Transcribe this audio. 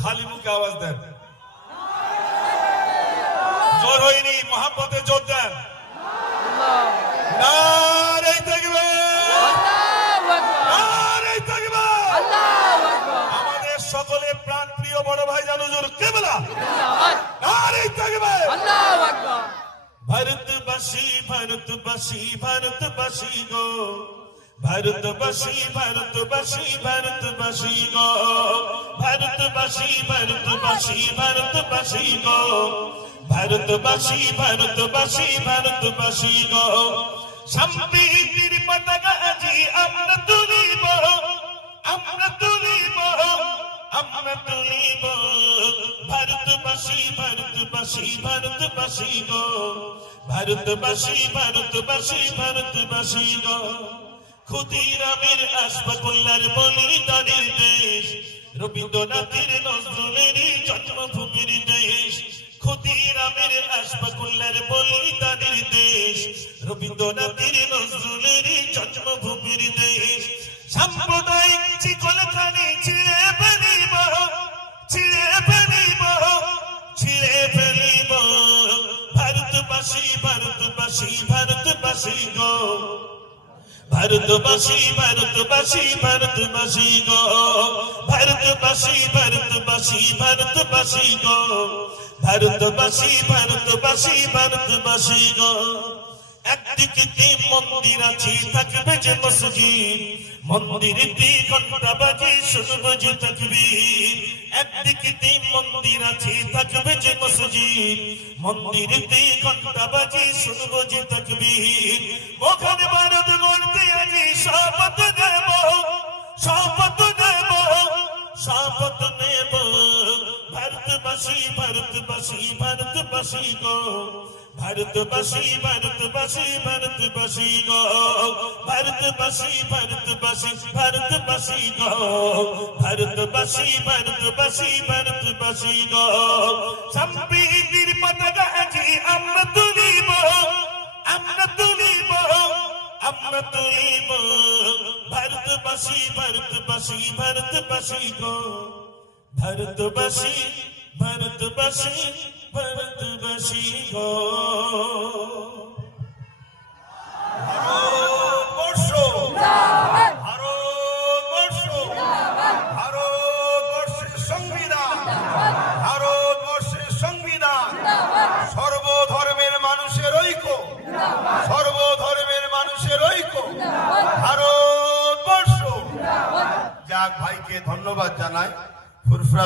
খালি মুখে আওয়াজ দেন। জোর হয়নি মহাপতে জোর দেন। আমাদের সকলে প্রাণ প্রিয় বড় ভাই জানুজুর কেবলা ভারতবাসী ভারতবাসী ভারতবাসী গো। ভারতবাসী ভারতবাসী ভারতবাসী গো। ভারতবাসী ভারতবাসী ভারতবাসী গো। ভারতবাসী ভারতবাসী ভারতবাসী গো। সম্প্রীতির পতাকা আজি আমরা তুলিব আমরা তুলিব আমরা তুলিব। ভারতবাসী ভারতবাসী ভারতবাসী গো। ভারতবাসী ভারতবাসী ভারতবাসী গো। ক্ষুদিরামের আসবাকুল্লার বলিদানের দেশ রবীন্দ্রনাথের নজরুলের জন্মভূমির দেশ ক্ষুদিরামের আসবাকুল্লার বলিদানের দেশ। রবীন্দ্রনাথের নজরুলের ভারতবাসী ভারতবাসী ভারতবাসী গো। ভারতবাসী ভারতবাসী ভারতবাসী গো। ভারতবাসী ভারতবাসী ভারতবাসী গো। একদিকে মন্দির আছে, থাকবে যে মসজিদ। মন্দিরেতে ঘণ্টা বাজে শুনব যে তকবীর। একদিকে মন্দির আছে, থাকবে যে মসজিদ। মন্দিরেতে ঘণ্টা বাজে শুনব যে তকবীর। ওখানে ভারত শপথ নেব শপথ নেব শপথ নেব। ভারতবাসী ভারতবাসী ভারতবাসী গো, ভারতবাসী ভারতবাসী ভারতবাসী গো, ভারতবাসী ভারতবাসী ভারতবাসী গো, ভারতবাসী ভারতবাসী ভারতবাসী গো। সম্প্রীতির পতাকা আজি আমরা ভারতবাসী गो ভারতবাসী গো। भरत बसी भरत গো। ভারতবর্ষ নাগ ভাইকে ধন্যবাদ জানাই। ফুরফুরা